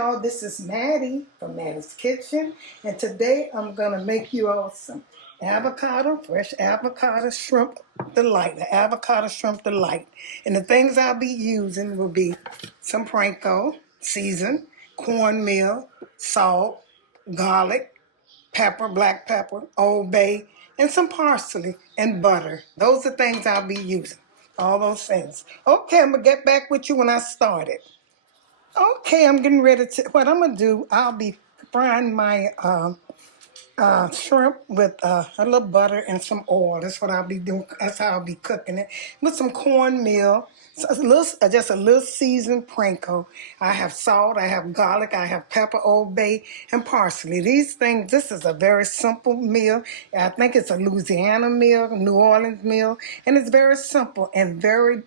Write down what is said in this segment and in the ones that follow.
y'all, this is Mattie from Mattie's Kitchen, and today I'm going to make you all some fresh avocado shrimp delight, the avocado shrimp delight. And the things I'll be using will be some Panko, seasoned, cornmeal, salt, garlic, pepper, black pepper, Old Bay, and some parsley and butter. Those are things I'll be using, all those things. Okay, I'm going to get back with you when I started. Okay, I'm getting ready to, what I'm going to do, I'll be frying my shrimp with a little butter and some oil. That's what I'll be doing. That's how I'll be cooking it. With some cornmeal, so just a little seasoned Panko. I have salt, I have garlic, I have pepper, Old Bay, and parsley. These things, this is a very simple meal. I think it's a Louisiana meal, New Orleans meal, and it's very simple and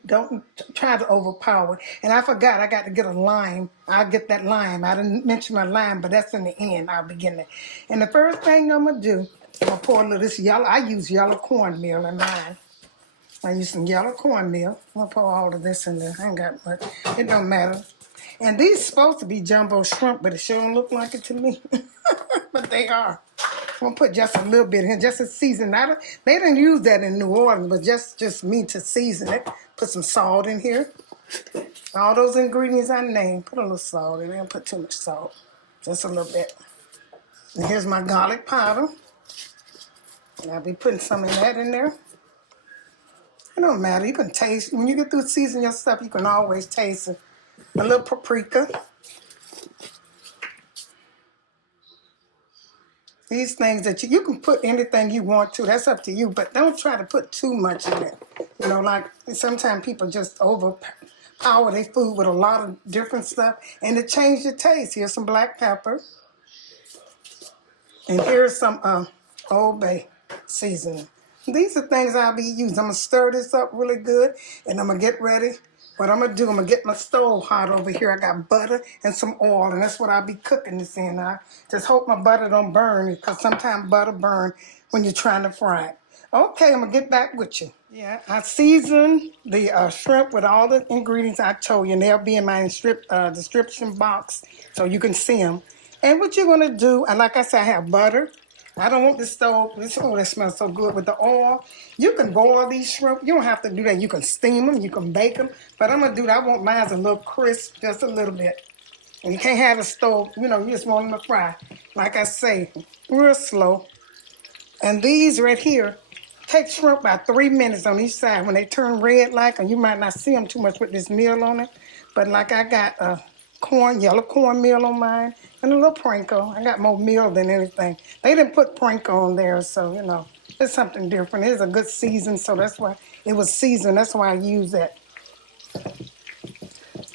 don't try to overpower. And I forgot, I got to get a lime. I'll get that lime. I didn't mention my lime, but that's in the end. I'll begin it. And the first thing I'm going to do, I'm going to pour a little this yellow. I use yellow cornmeal in mine. I use some yellow cornmeal. I'm going to pour all of this in there. I ain't got much. It don't matter. And these supposed to be jumbo shrimp, but it sure don't look like it to me. But they are. I'm going to put just a little bit in, just a season. They didn't use that in New Orleans, but just me to season it. Put some salt in here. All those ingredients I named, put a little salt in there. Don't put too much salt. Just a little bit. And here's my garlic powder. And I'll be putting some of that in there. It don't matter. You can taste. When you get through seasoning your stuff, you can always taste it. A little paprika. These things that you can put anything you want to. That's up to you. But don't try to put too much in it. You know, like sometimes people just overpower their food with a lot of different stuff. And it changes your taste. Here's some black pepper. And here's some Old Bay seasoning. These are things I'll be using. I'm going to stir this up really good, and I'm going to get ready. What I'm going to do, I'm going to get my stove hot over here. I got butter and some oil, and that's what I'll be cooking this in. I just hope my butter don't burn, because sometimes butter burn when you're trying to fry it. Okay, I'm going to get back with you. Yeah, I seasoned the shrimp with all the ingredients I told you, and they'll be in my description box so you can see them. And what you're going to do, and like I said, I have butter. I don't want the stove. That smells so good with the oil. You can boil these shrimp. You don't have to do that. You can steam them. You can bake them. But I'm going to do that. I want mine a little crisp, just a little bit. And you can't have a stove. You know, you just want them to fry. Like I say, real slow. And these right here, take shrimp about 3 minutes on each side. When they turn red like, and you might not see them too much with this meal on it. But like I got yellow cornmeal on mine, and a little Panko. I got more meal than anything. They didn't put Panko on there, so, you know, it's something different. It's a good season, so that's why it was seasoned. That's why I use that.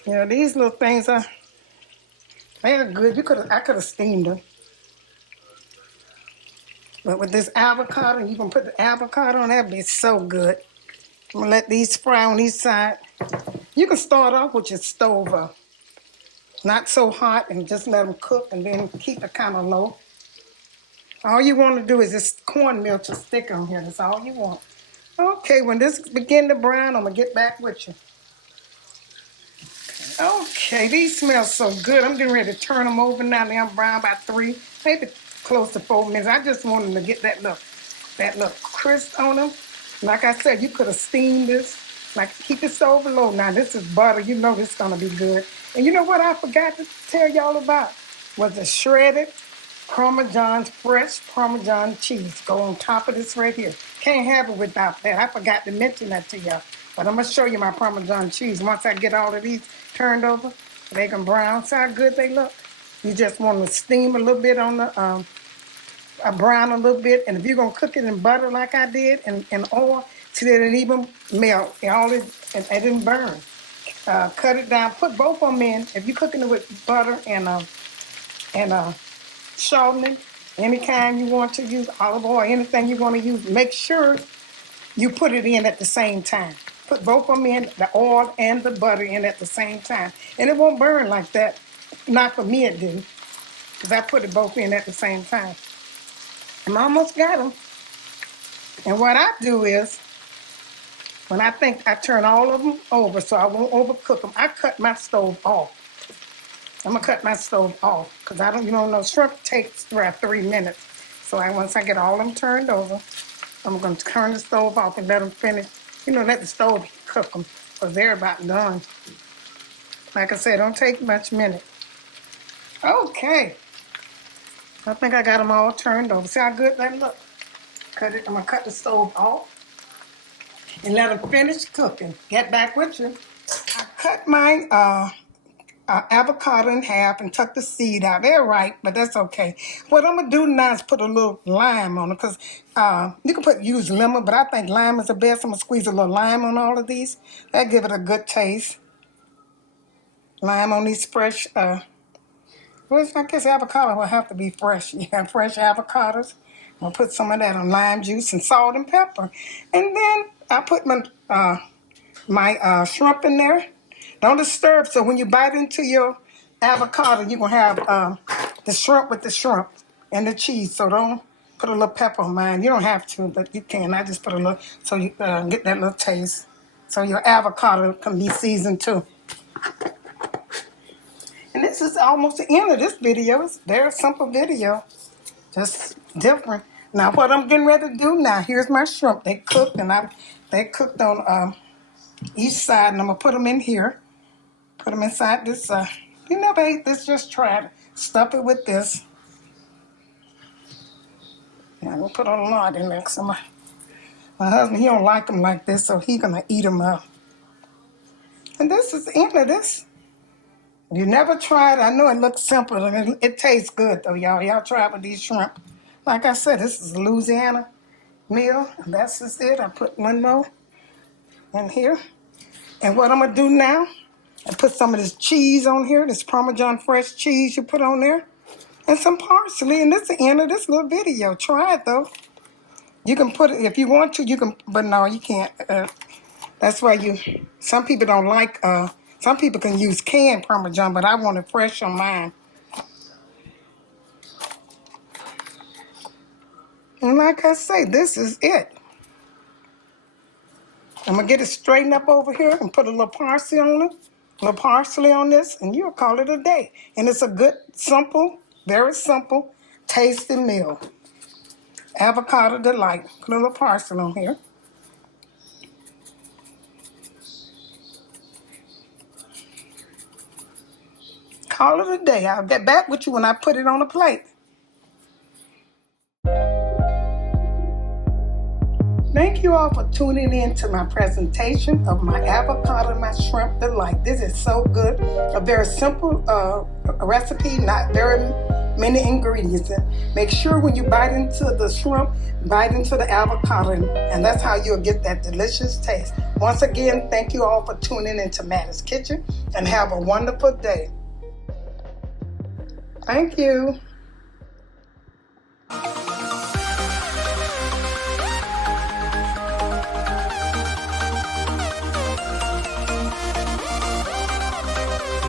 You know, these little things they're good. I could have steamed them. But with this avocado, you can put the avocado on, that'd be so good. I'm gonna let these fry on each side. You can start off with your stove not so hot, and just let them cook, and then keep it kind of low. All you want to do is this cornmeal to stick on here. That's all you want. Okay, when this begin to brown, I'm going to get back with you. Okay, these smell so good. I'm getting ready to turn them over now. They're brown by 3, maybe close to 4 minutes. I just want them to get that look crisp on them. Like I said, you could have steamed this. Like, keep the stove low. Now, this is butter. You know this is going to be good. And you know what I forgot to tell y'all about? Was the shredded fresh Parmesan cheese. Go on top of this right here. Can't have it without that. I forgot to mention that to y'all. But I'm going to show you my Parmesan cheese. Once I get all of these turned over, they can brown. See how good they look? You just want to steam a little bit on the, brown a little bit. And if you're going to cook it in butter like I did, and oil, see that it even melt. It didn't burn. Cut it down. Put both of them in. If you're cooking it with butter and shortening, any kind you want to use, olive oil, anything you want to use, make sure you put it in at the same time. Put both of them in, the oil and the butter in at the same time. And it won't burn like that. Not for me it didn't, because I put it both in at the same time. And I almost got them. And what I do is, when I think I turn all of them over so I won't overcook them, I cut my stove off. I'm gonna cut my stove off because I don't, you don't know, shrimp takes around 3 minutes. So once I get all them turned over, I'm gonna turn the stove off and let them finish. You know, let the stove cook them because they're about done. Like I said, don't take much minute. Okay. I think I got them all turned over. See how good that look? Cut it. I'm gonna cut the stove off and let them finish cooking. Get back with you. I cut my avocado in half and tuck the seed out. They're right, but that's okay. What I'm gonna do now is put a little lime on it because you can use lemon, but I think lime is the best. I'm gonna squeeze a little lime on all of these. That give it a good taste. Lime on these fresh. Well, I guess avocado will have to be fresh. You have fresh avocados. I'm gonna put some of that on lime juice and salt and pepper, and then I put my shrimp in there. Don't disturb. So when you bite into your avocado, you're gonna have the shrimp with the shrimp and the cheese. So don't put a little pepper on mine. You don't have to, but you can. I just put a little so you get that little taste. So your avocado can be seasoned too. And this is almost the end of this video. It's a very simple video, just different. Now what I'm getting ready to do now, here's my shrimp. They cooked and they cooked on each side, and I'm gonna put them in here. Put them inside this. You never ate this, just try it. Stuff it with this. Yeah, I'm gonna put a lot in there. So my husband, he don't like them like this, so he's gonna eat them up. And this is the end of this. If you never tried, I know it looks simple, and it tastes good though, y'all. Y'all try it with these shrimp. Like I said, this is a Louisiana meal, and that's just it. I put one more in here. And what I'm gonna do now, I put some of this cheese on here, this Parmesan fresh cheese you put on there, and some parsley, and this is the end of this little video. Try it though. You can put it, if you want to, you can, but no, you can't. That's why some people don't like, some people can use canned Parmesan, but I want it fresh on mine. And like I say, this is it. I'm going to get it straightened up over here and put a little parsley on it, a little parsley on this, and you'll call it a day. And it's a good, simple, very simple, tasty meal. Avocado Delight. Put a little parsley on here. Call it a day. I'll get back with you when I put it on a plate. Thank you all for tuning in to my presentation of my avocado and my shrimp delight. This is so good. A very simple recipe, not very many ingredients. And make sure when you bite into the shrimp, bite into the avocado, and that's how you'll get that delicious taste. Once again, thank you all for tuning into Mattie's Kitchen, and have a wonderful day. Thank you.